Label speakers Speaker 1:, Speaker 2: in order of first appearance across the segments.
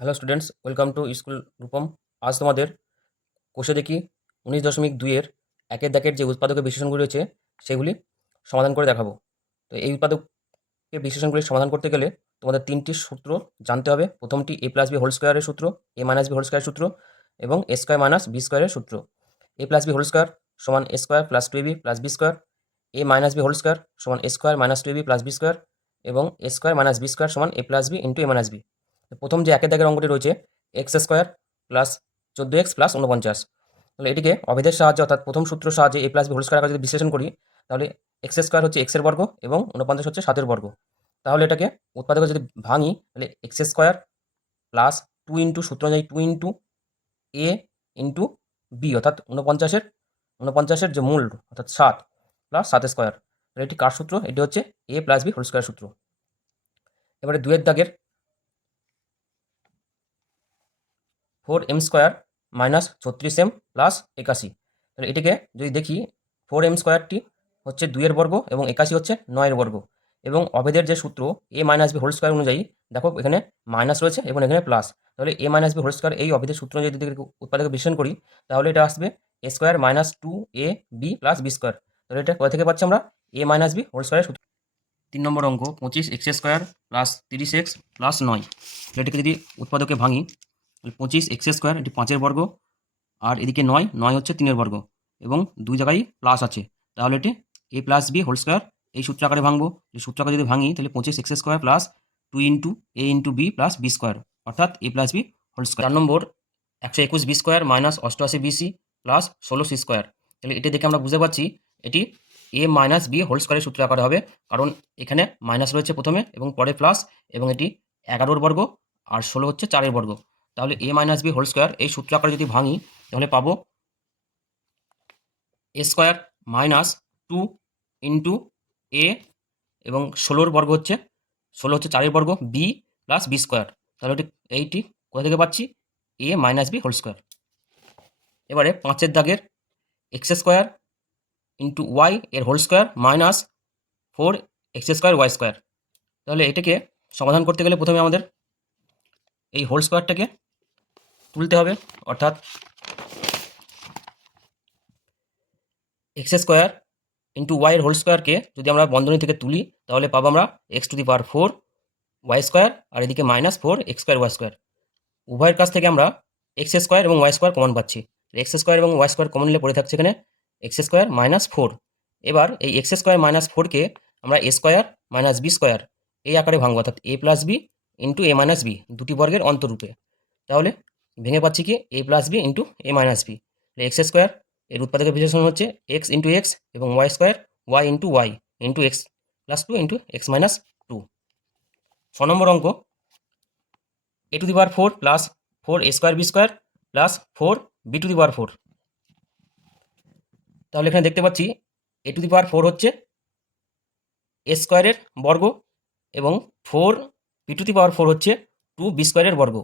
Speaker 1: Hello students welcome to school Rupam আজ তোমাদের কোষে দেখি উনিশ দশমিক দুইয়ের একের দাগের যে উৎপাদকের বিশ্লেষণগুলি রয়েছে, সেগুলি সমাধান করে দেখাবো। তো এই উৎপাদকের বিশ্লেষণগুলি সমাধান করতে গেলে তোমাদের তিনটি সূত্র জানতে হবে। প্রথমটি এ প্লাস বি হোল স্কোয়ারের সূত্র A minus B whole square সূত্র এবং এ স্কোয়ার মাইনাস বি স্কোয়ারের সূত্র। A plus B whole square সমান A square plus two B plus B square A minus B whole square সমান A square minus two B plus B square এবং A square minus B square সমান A plus B into A minus B প্রথম যে একের দাগের অঙ্কটি রয়েছে X square plus চোদ্দ এক্স প্লাস উনপঞ্চাশ তাহলে এটিকে অভেদের সাহায্যে অর্থাৎ প্রথম সূত্র সাহায্যে A plus B whole square যদি বিশ্লেষণ করি, তাহলে এক্স স্কোয়ার হচ্ছে এক্সের বর্গ এবং উনপঞ্চাশ হচ্ছে সাতের বর্গ। তাহলে এটাকে উৎপাদকে যদি ভাঙি, তাহলে X square plus two into সূত্র অনুযায়ী two into A into B অর্থাৎ উনপঞ্চাশের উনপঞ্চাশের যে মূল, অর্থাৎ সাত প্লাস সাত স্কোয়ার তাহলে এটি কার সূত্র? এটি হচ্ছে A plus B whole square সূত্র। এবারে দুয়ের দাগের ফোর এম স্কোয়ার মাইনাস ছত্রিশ এম প্লাস একাশি। তাহলে এটিকে যদি দেখি, ফোর এম স্কোয়ারটি হচ্ছে দুইয়ের বর্গ এবং একাশি হচ্ছে নয়ের বর্গ। এবং অভেদের যে সূত্র, A minus B whole square অনুযায়ী, দেখো এখানে মাইনাস রয়েছে এবং এখানে প্লাস। তাহলে A minus B whole square এই অভেদের সূত্র যদি উৎপাদকে বিশ্লেষণ করি, তাহলে এটা আসবে A square minus two A B plus B square. তাহলে এটা কোথা থেকে পাচ্ছি আমরা? এ মাইনাস বি হোল স্কোয়ারের সূত্র। তিন নম্বর অঙ্ক, পঁচিশ এক্স স্কোয়ার প্লাস তিরিশ এক্স প্লাস নয়। এটাকে যদি উৎপাদকে ভাঙি তাহলে পঁচিশ, এক্স স্কোয়ার, এটি পাঁচের বর্গ, আর এদিকে নয় নয় হচ্ছে তিনের বর্গ, এবং দুই জায়গায় প্লাস আছে। তাহলে এটি A plus B whole square এই সূত্র আকারে ভাঙবো। এই সূত্র আকারে যদি ভাঙি, তাহলে পঁচিশ, X square plus two into A into B plus B square অর্থাৎ A plus B whole square চার নম্বর, একশো একুশ বি স্কোয়ার মাইনাস অষ্টআশি বিসি প্লাস ষোলো সি স্কোয়ার তাহলে এটি দেখে আমরা বুঝতে পারছি, এটি এ মাইনাস বি হোল স্কোয়ারের সূত্র আকারে হবে, কারণ এখানে মাইনাস রয়েছে প্রথমে, এবং পরে প্লাস এবং এটি এগারোর বর্গ, আর ষোলো হচ্ছে চারের বর্গ। তাহলে A minus B whole square এই সূত্র আকারে যদি ভাঙি, তাহলে পাবো A square minus two into A এবং ষোলোর বর্গ হচ্ছে, ষোলো হচ্ছে চারের বর্গ বি প্লাস বি স্কোয়ার তাহলে ওটি এইটি কোথা থেকে পাচ্ছি? A minus B whole square এবারে পাঁচের দাগের এক্স স্কোয়ার ইন্টু ওয়াই এর whole square minus four X square Y square তাহলে এটাকে সমাধান করতে গেলে প্রথমে আমাদের এই হোল স্কোয়ারটাকে তুলতে হবে, অর্থাৎ এক্স স্কোয়ার ইন্টু ওয়াইয়ের হোল স্কোয়ারকে যদি আমরা বন্ধনী থেকে তুলি, তাহলে পাবো আমরা X to the power four Y square আর এদিকে minus four X square Y square উভয়ের কাছ থেকে আমরা এক্স স্কোয়ার এবং ওয়াই স্কোয়ার কমন পাচ্ছি। এক্স স্কোয়ার এবং ওয়াই স্কোয়ার কমন নিলে পড়ে থাকছে এখানে এক্স স্কোয়ার মাইনাস ফোর এবার এই এক্স স্কোয়ার মাইনাস ফোরকে আমরা A square minus B square এই আকারে ভাঙবো, অর্থাৎ A plus B into A minus B দুটি বর্গের অন্তরূপে। তাহলে ভেঙে পাচ্ছি কি? A plus B into A minus B X square এর উৎপাদকের বিশ্লেষণ হচ্ছে এক্স ইন্টু এক্স এবং Y square Y into Y into X plus two into X minus two ছ নম্বর অঙ্ক। A to the power four plus four A square B square plus four B to the power four তাহলে এখানে দেখতে পাচ্ছি এ to the power four হচ্ছে এ স্কোয়ারের বর্গ এবং four B to the power four হচ্ছে টু বি স্কোয়ারের বর্গ।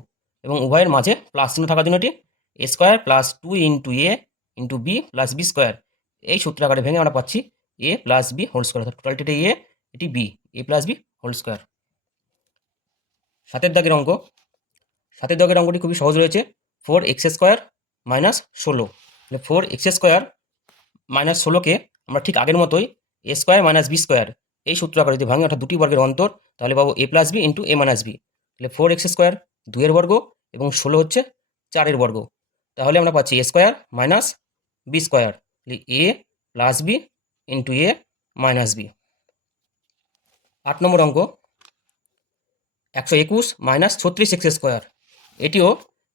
Speaker 1: এবং উভয়ের মাঝে প্লাস চিহ্ন থাকার জন্য এটি A square plus two into A into B plus B square এই সূত্র আকারে ভেঙে আমরা পাচ্ছি A plus B whole square অর্থাৎ টোটালটি এ এটি B A plus B whole square সাতের দাগের অঙ্ক। সাতের দাগের অঙ্কটি খুবই সহজ রয়েছে। ফোর এক্স স্কোয়ার মাইনাস ষোলো। মানে ফোর এক্স স্কোয়ার মাইনাস ষোলোকে আমরা ঠিক আগের মতোই A square minus B square এই সূত্র আকারে যদি ভাঙি, অর্থাৎ দুটি বর্গের অন্তর, তাহলে পাবো A plus B into A minus B তাহলে ফোর এক্স স্কোয়ার দুইয়ের বর্গ এবং ষোলো হচ্ছে চারের বর্গ। তাহলে আমরা পাচ্ছি A square minus B square A plus B into A minus B আট নম্বর অঙ্ক। একশো একুশ মাইনাস ছত্রিশ এক্স স্কোয়ার এটিও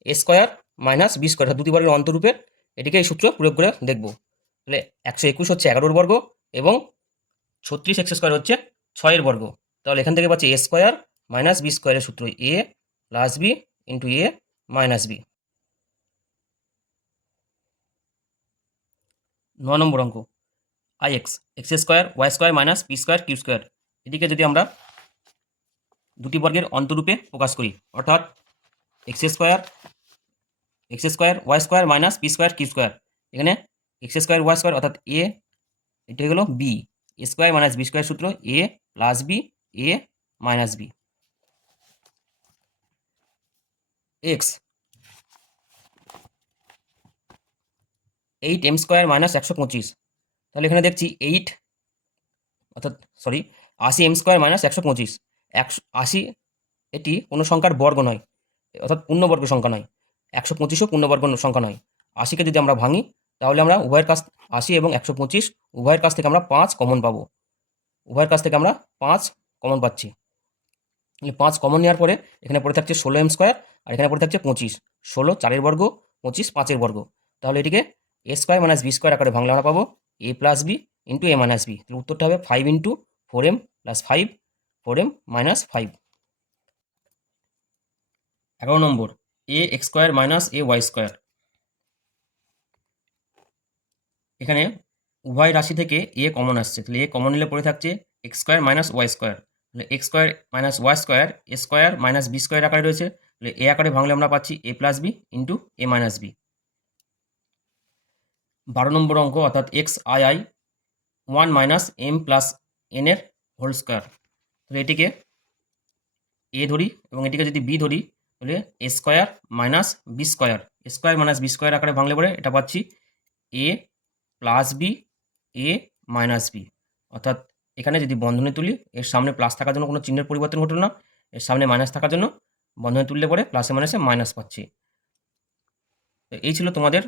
Speaker 1: A square minus B square দুটি বর্গের অন্তরূপে এটিকে এই সূত্র প্রয়োগ করে দেখব। তাহলে একশো একুশ হচ্ছে এগারোর বর্গ এবং ছত্রিশ এক্স স্কোয়ার হচ্ছে ছয়ের বর্গ। তাহলে এখান থেকে পাচ্ছি এ স্কোয়ার মাইনাস বি স্কোয়ারের সূত্র A plus B into A minus B ন নম্বর অঙ্ক। I X X square Y square minus P square Q square এটিকে যদি আমরা দুটি বর্গের অন্তরূপে প্রকাশ করি, অর্থাৎ X square X square Y square minus P square Q square এখানে এক্স স্কোয়ার ওয়াই স্কোয়ার অর্থাৎ এ এটা হলো B A square minus B square সূত্র A plus B A minus B X eight M square minus একশো পঁচিশ। তাহলে এখানে দেখছি এইট অর্থাৎ সরি আশি এম স্কোয়ার মাইনাস একশো পঁচিশ। একশো আশি এটি কোনো সংখ্যার বর্গ নয়, অর্থাৎ পূর্ণবর্গ সংখ্যা নয়। একশো পঁচিশও পূর্ণবর্গ সংখ্যা নয়। আশিকে যদি আমরা ভাঙি, তাহলে আমরা উভয়ের কাছ আশি এবং একশো পঁচিশ উভয়ের কাছ থেকে আমরা পাঁচ কমন পাবো। উভয়ের কাছ থেকে আমরা পাঁচ কমন পাচ্ছি। পাঁচ কমন নেওয়ার পরে এখানে পড়ে থাকছে ষোলো এম স্কোয়ার আর এখানে পড়ে থাকছে পঁচিশ। ষোলো চারের বর্গ, পঁচিশ পাঁচের বর্গ। তাহলে এটিকে A square minus B square আকারে ভাঙলে আমরা পাবো A plus B into A minus B তাহলে উত্তরটা হবে five into four M plus five four M minus five এগারো নম্বর A X square minus A Y square এখানে উভয় রাশি থেকে এ কমন আসছে। তাহলে এ কমন নিলে পড়ে থাকছে X square minus Y square তাহলে X square minus Y square A square minus B square আকারে রয়েছে, তাহলে এ আকারে ভাঙলে আমরা পাচ্ছি A plus B into A minus B বারো নম্বর অঙ্ক, অর্থাৎ X I I one minus M plus N এর হোল স্কোয়ার তাহলে এটিকে এ ধরি এবং এটিকে যদি বি ধরি, তাহলে A square minus B square square minus B square আকারে ভাঙলে পরে এটা পাচ্ছি A plus B A minus B অর্থাৎ এখানে যদি বন্ধনী তুলি, এর সামনে প্লাস থাকার জন্য কোনো চিহ্নের পরিবর্তন ঘটল না। এর সামনে মাইনাস থাকার জন্য বন্ধনী তুললে পরে প্লাসে মাইনাসে মাইনাস পাচ্ছি। তো এই ছিল তোমাদের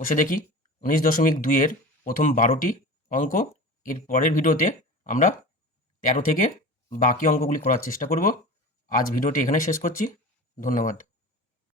Speaker 1: কষে দেখি উনিশ দশমিক দুইয়ের প্রথম বারোটি অঙ্ক। এর পরের ভিডিওতে আমরা তেরো থেকে বাকি অঙ্কগুলি করার চেষ্টা করব। আজ ভিডিওটি এখানে শেষ করছি। ধন্যবাদ।